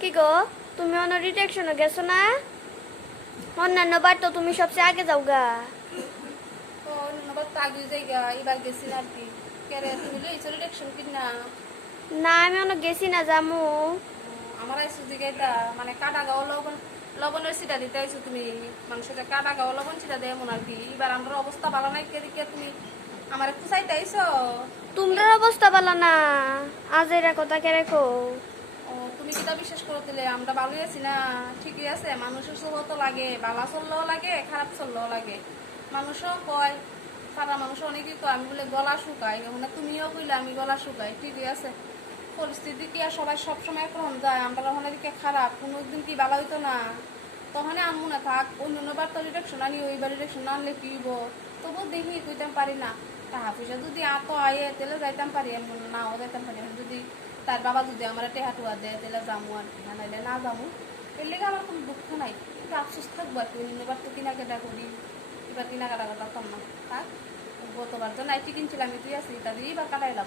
কি গো? তুমি অন্য ডিটেকশনে গেছো না? অন্যান্য বার তো তুমি সবচেয়ে আগে যাও গা না আমি অন্য গেছি না জামু আমার আইসু দিকে মানে কাটা গাও লবণ লবণের সিটা দিতে আইছো তুমি। মানুষকে কাটা গাও লবণ সিটা দেয় মনে আর কি এবার আমার অবস্থা ভালো নাই কে দিকে তুমি আমার চাইতে আইছো তোমরা অবস্থা ভালো না। আজ এরা কথা কে রেখো ও বিশ্বাস করে আমরা ভালোই আছি না? ঠিকই আছে, মানুষের তো লাগে ভালো চললেও লাগে, খারাপ চললেও লাগে। মানুষও কয়, সারা মানুষ অনেকেই কয়, আমি বলে গলা শুকাই। মানে তুমিও কইলে আমি গলা শুকাই, ঠিকই আছে। পরিস্থিতি কি আর সবাই সবসময় একরকম যায়? আমরা ওখানে দিকে খারাপ কোনো দিন কি ভালো হইতো না? তখন আনমু না থাক অন্যবার তো ইলেকশন আনি ওইবার ইলেকশন আনলে কি হইব? তবু দেখি, কইতাম পারি না। টাকা পয়সা যদি আত, আয়ে, তাহলে যাইতাম পারি, এমন নাও যাইতাম পারি যদি তার বাবা যদি আমার টেহা টুয়া দেয়, তাহলে যামু আর না নাইলে না যামু। এর লেগে আমার কোনো দুঃখ নাই। কিন্তু আফসোস থাকব আর কি। অন্যবার তো কেনাকাটা করি। এবার কেনাকাটা করতাম না। থাক, গতবার তো নাইটি কিনছিলাম তুই আসি তাদেরই বা এবার কাটাইলাম।